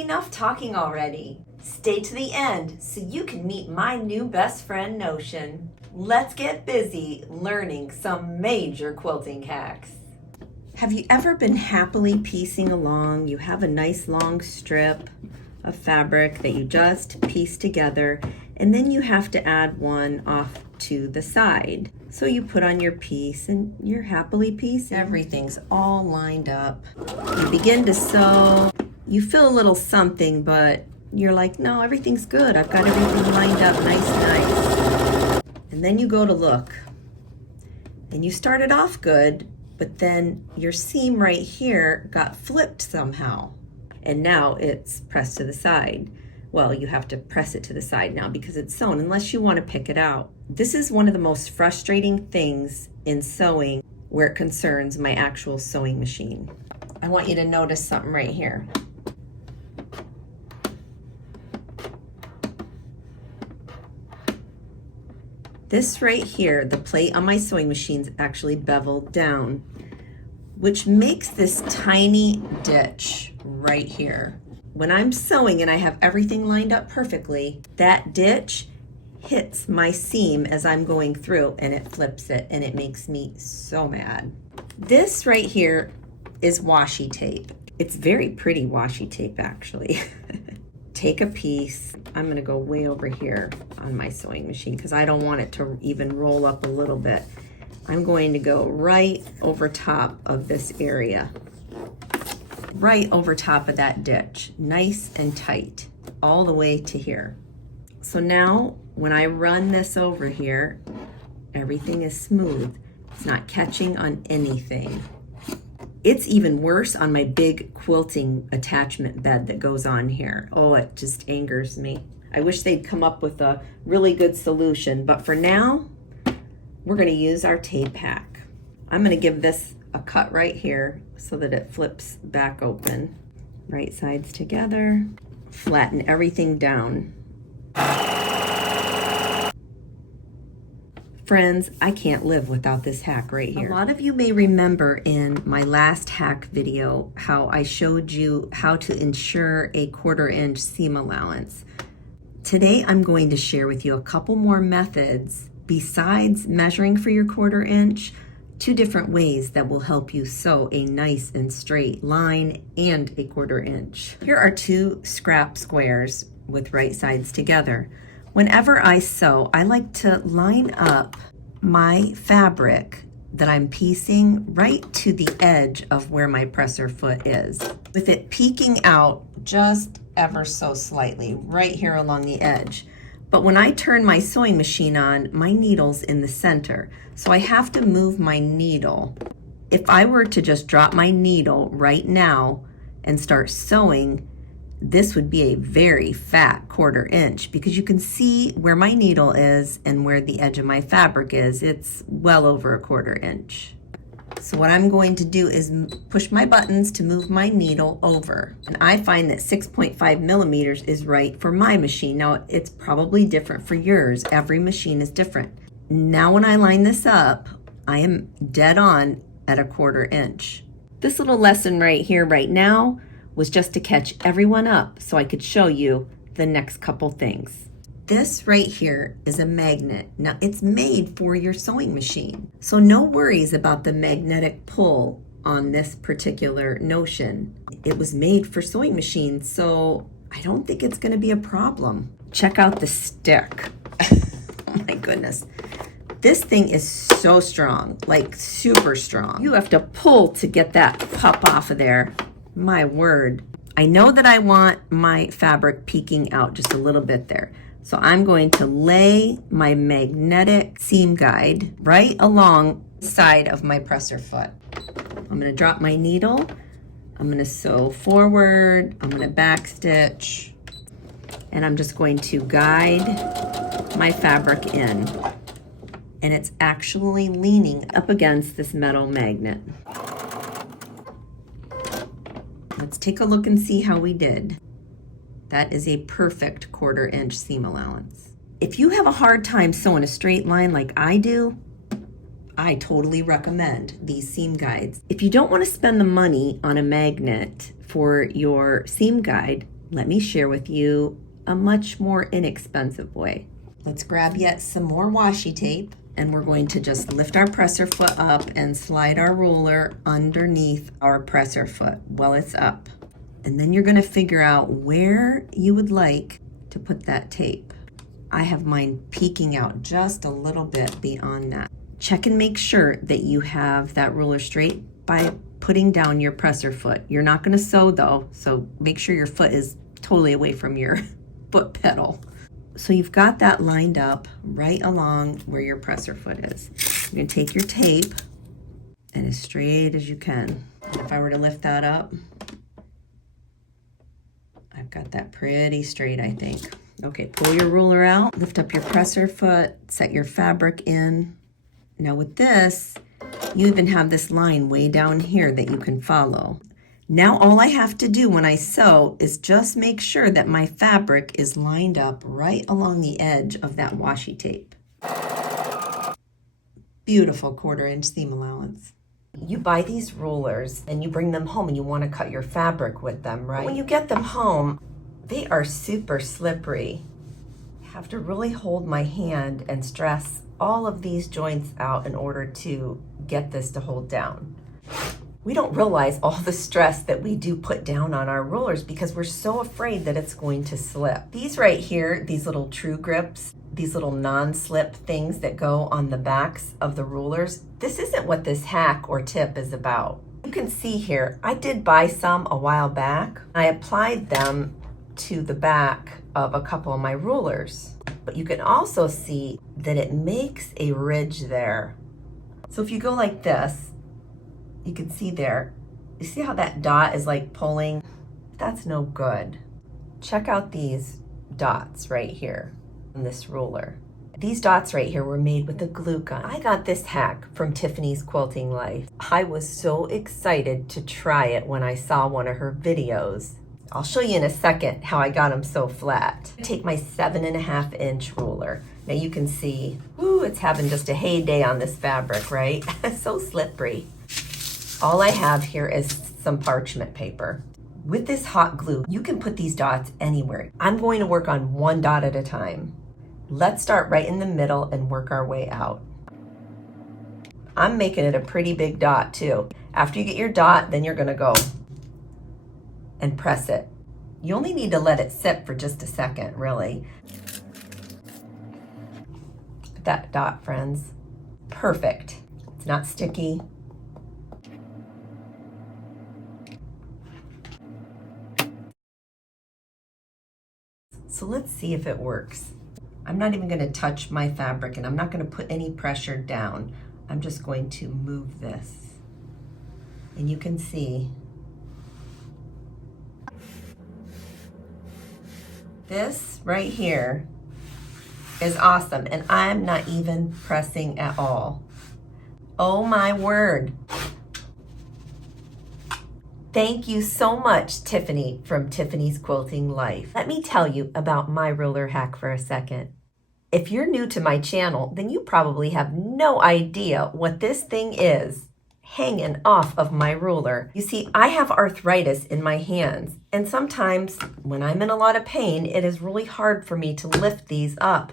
Enough talking already. Stay to the end so you can meet my new best friend Notion. Let's get busy learning some major quilting hacks. Have you ever been happily piecing along? You have a nice long strip of fabric that you just piece together, and then you have to add one off to the side. So you put on your piece and you're happily piecing. Everything's all lined up. You begin to sew. You feel a little something, but you're like, no, everything's good. I've got everything lined up nice. And then you go to look. And you started off good, but then your seam right here got flipped somehow. And now it's pressed to the side. Well, you have to press it to the side now because it's sewn, unless you want to pick it out. This is one of the most frustrating things in sewing where it concerns my actual sewing machine. I want you to notice something right here. This right here, the plate on my sewing machine's actually beveled down, which makes this tiny ditch right here. When I'm sewing and I have everything lined up perfectly, that ditch hits my seam as I'm going through and it flips it, and it makes me so mad. This right here is washi tape. It's very pretty washi tape actually. Take a piece. I'm gonna go way over here on my sewing machine because I don't want it to even roll up a little bit. I'm going to go right over top of this area. Right over top of that ditch, nice and tight, all the way to here. So now when I run this over here, everything is smooth. It's not catching on anything. It's even worse on my big quilting attachment bed that goes on here. Oh, it just angers me. I wish they'd come up with a really good solution, but for now, we're gonna use our tape hack. I'm gonna give this a cut right here so that it flips back open. Right sides together, flatten everything down. Friends, I can't live without this hack right here. A lot of you may remember in my last hack video how I showed you how to ensure a 1/4 inch seam allowance. Today I'm going to share with you a couple more methods besides measuring for your 1/4 inch, 2 different ways that will help you sew a nice and straight line and a 1/4 inch. Here are 2 scrap squares with right sides together. Whenever I sew, I like to line up my fabric that I'm piecing right to the edge of where my presser foot is, with it peeking out just ever so slightly right here along the edge. But when I turn my sewing machine on, my needle's in the center, so I have to move my needle. If I were to just drop my needle right now and start sewing, this would be a very fat 1/4 inch because you can see where my needle is and where the edge of my fabric is. It's well over a 1/4 inch. So what I'm going to do is push my buttons to move my needle over. And I find that 6.5 millimeters is right for my machine. Now it's probably different for yours. Every machine is different. Now when I line this up, I am dead on at a 1/4 inch. This little lesson right here, right now, was just to catch everyone up so I could show you the next couple things. This right here is a magnet. Now it's made for your sewing machine, so no worries about the magnetic pull on this particular Notion. It was made for sewing machines, so I don't think it's going to be a problem. Check out the stick. Oh my goodness. This thing is so strong, like super strong. You have to pull to get that pop off of there. My word. I know that I want my fabric peeking out just a little bit there. So I'm going to lay my magnetic seam guide right along the side of my presser foot. I'm going to drop my needle. I'm going to sew forward. I'm going to back stitch. And I'm just going to guide my fabric in. And it's actually leaning up against this metal magnet. Let's take a look and see how we did. That is a perfect 1/4 inch seam allowance. If you have a hard time sewing a straight line like I do, I totally recommend these seam guides. If you don't want to spend the money on a magnet for your seam guide, Let me share with you a much more inexpensive way. Let's grab yet some more washi tape, and we're going to just lift our presser foot up and slide our ruler underneath our presser foot while it's up. And then you're going to figure out where you would like to put that tape. I have mine peeking out just a little bit beyond that. Check and make sure that you have that ruler straight by putting down your presser foot. You're not going to sew though, so make sure your foot is totally away from your foot pedal. So you've got that lined up right along where your presser foot is. You're going to take your tape and as straight as you can. And if I were to lift that up, I've got that pretty straight, I think. Okay, pull your ruler out, lift up your presser foot, set your fabric in. Now with this, you even have this line way down here that you can follow. Now all I have to do when I sew is just make sure that my fabric is lined up right along the edge of that washi tape. Beautiful 1/4 inch seam allowance. You buy these rulers and you bring them home and you want to cut your fabric with them, right? When you get them home, they are super slippery. I have to really hold my hand and stress all of these joints out in order to get this to hold down. We don't realize all the stress that we do put down on our rulers because we're so afraid that it's going to slip. These right here, these little true grips, these little non-slip things that go on the backs of the rulers, this isn't what this hack or tip is about. You can see here, I did buy some a while back. I applied them to the back of a couple of my rulers, but you can also see that it makes a ridge there. So if you go like this, you can see there, you see how that dot is like pulling? That's no good. Check out these dots right here on this ruler. These dots right here were made with a glue gun. I got this hack from Tiffany's Quilting Life. I was so excited to try it when I saw one of her videos. I'll show you in a second how I got them so flat. Take my 7.5 inch ruler. Now you can see, whoo, it's having just a heyday on this fabric, right? So slippery. All I have here is some parchment paper. With this hot glue, you can put these dots anywhere. I'm going to work on one dot at a time. Let's start right in the middle and work our way out. I'm making it a pretty big dot too. After you get your dot, then you're gonna go and press it. You only need to let it sit for just a second, really. That dot, friends, perfect. It's not sticky. So let's see if it works. I'm not even going to touch my fabric and I'm not going to put any pressure down. I'm just going to move this. And you can see this right here is awesome and I'm not even pressing at all. Oh my word. Thank you so much, Tiffany from Tiffany's Quilting Life. Let me tell you about my ruler hack for a second. If you're new to my channel, then you probably have no idea what this thing is hanging off of my ruler. You see, I have arthritis in my hands, and sometimes when I'm in a lot of pain, it is really hard for me to lift these up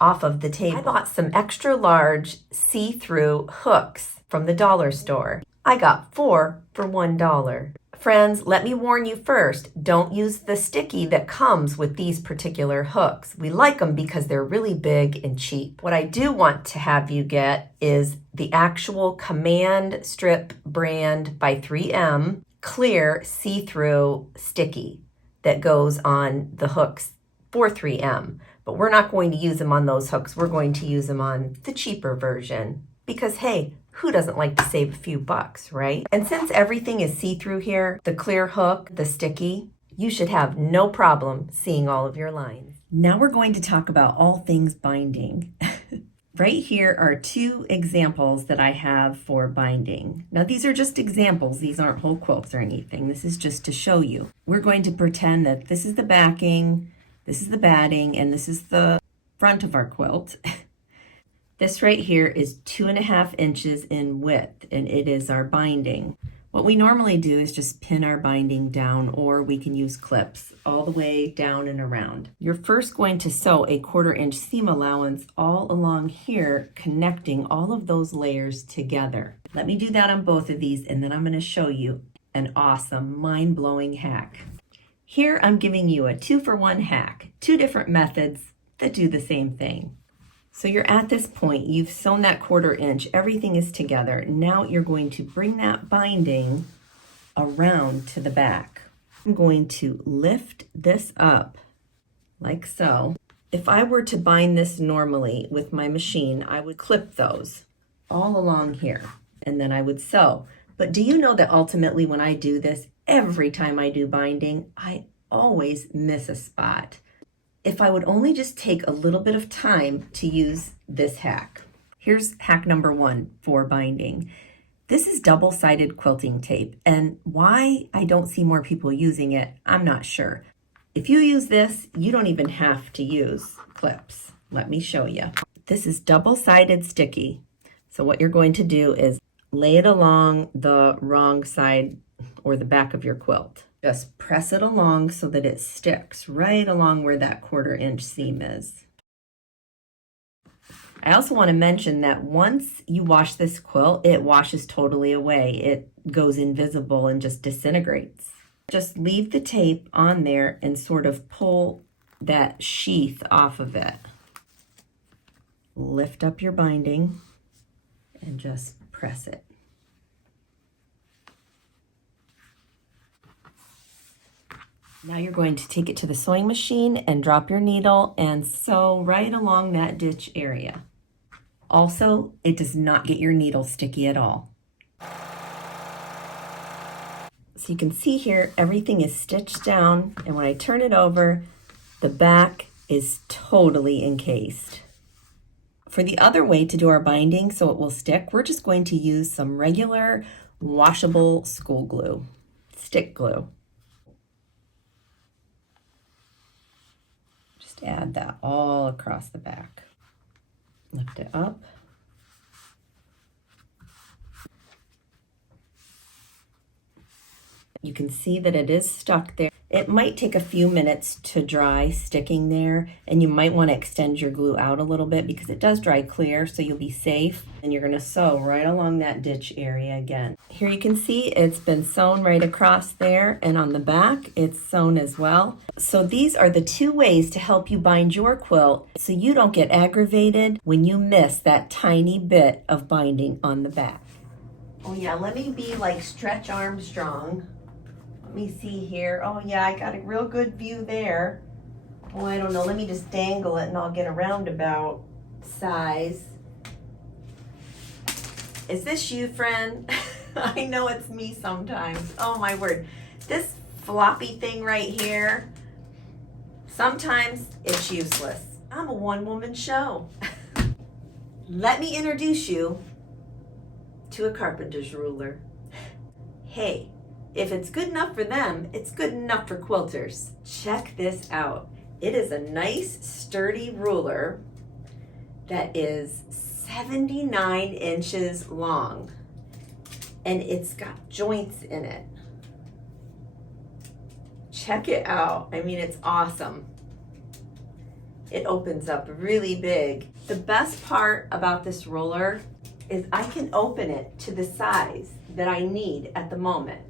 off of the table. I bought some extra large see-through hooks from the dollar store. I got 4 for $1. Friends, let me warn you first, don't use the sticky that comes with these particular hooks. We like them because they're really big and cheap. What I do want to have you get is the actual Command Strip brand by 3M clear see-through sticky that goes on the hooks for 3M. But we're not going to use them on those hooks. We're going to use them on the cheaper version because, hey, who doesn't like to save a few bucks, right? And since everything is see-through here, the clear hook, the sticky, you should have no problem seeing all of your lines. Now we're going to talk about all things binding. Right here are 2 examples that I have for binding. Now these are just examples. These aren't whole quilts or anything. This is just to show you. We're going to pretend that this is the backing, this is the batting, and this is the front of our quilt. This right here is 2.5 inches in width, and it is our binding. What we normally do is just pin our binding down, or we can use clips all the way down and around. You're first going to sew a 1/4 inch seam allowance all along here, connecting all of those layers together. Let me do that on both of these, and then I'm going to show you an awesome, mind-blowing hack. Here I'm giving you a 2-for-1 hack, 2 different methods that do the same thing. So you're at this point, you've sewn that 1/4 inch, everything is together. Now you're going to bring that binding around to the back. I'm going to lift this up like so. If I were to bind this normally with my machine, I would clip those all along here and then I would sew. But do you know that ultimately when I do this, every time I do binding, I always miss a spot? If I would only just take a little bit of time to use this hack. Here's hack number 1 for binding. This is double-sided quilting tape, and why I don't see more people using it, I'm not sure. If you use this, you don't even have to use clips. Let me show you. This is double-sided sticky. So what you're going to do is lay it along the wrong side or the back of your quilt. Just press it along so that it sticks right along where that 1/4 inch seam is. I also want to mention that once you wash this quilt, it washes totally away. It goes invisible and just disintegrates. Just leave the tape on there and sort of pull that sheath off of it. Lift up your binding and just press it. Now you're going to take it to the sewing machine and drop your needle and sew right along that ditch area. Also, it does not get your needle sticky at all. So you can see here, everything is stitched down, and when I turn it over, the back is totally encased. For the other way to do our binding so it will stick, we're just going to use some regular washable school glue, stick glue. Add that all across the back. Lift it up. You can see that it is stuck there. It might take a few minutes to dry sticking there, and you might want to extend your glue out a little bit because it does dry clear, so you'll be safe. And you're going to sew right along that ditch area again. Here you can see it's been sewn right across there, and on the back it's sewn as well. So these are the 2 ways to help you bind your quilt so you don't get aggravated when you miss that tiny bit of binding on the back. Oh yeah, let me be like Stretch Armstrong. Let me see here. Oh yeah, I got a real good view there. Oh, I don't know. Let me just dangle it and I'll get a roundabout size. Is this you, friend? I know it's me sometimes. Oh my word. This floppy thing right here, sometimes it's useless. I'm a one-woman show. Let me introduce you to a carpenter's ruler. Hey. If it's good enough for them, it's good enough for quilters. Check this out. It is a nice, sturdy ruler that is 79 inches long, and it's got joints in it. Check it out. I mean, it's awesome. It opens up really big. The best part about this ruler is I can open it to the size that I need at the moment.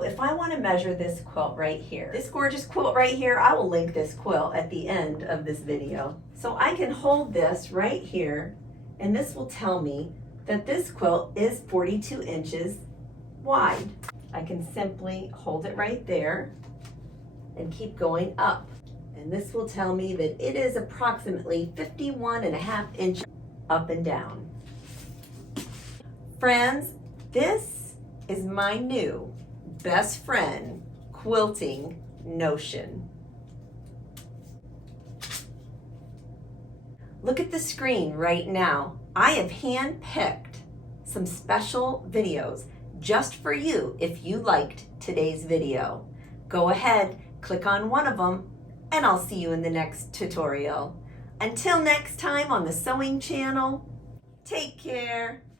If I want to measure this quilt right here, this gorgeous quilt right here, I will link this quilt at the end of this video. So I can hold this right here, and this will tell me that this quilt is 42 inches wide. I can simply hold it right there and keep going up. And this will tell me that it is approximately 51.5 inches up and down. Friends, this is my new best friend quilting notion. Look at the screen right now. I have hand-picked some special videos just for you if you liked today's video. Go ahead, click on one of them, and I'll see you in the next tutorial. Until next time on the Sewing Channel, take care.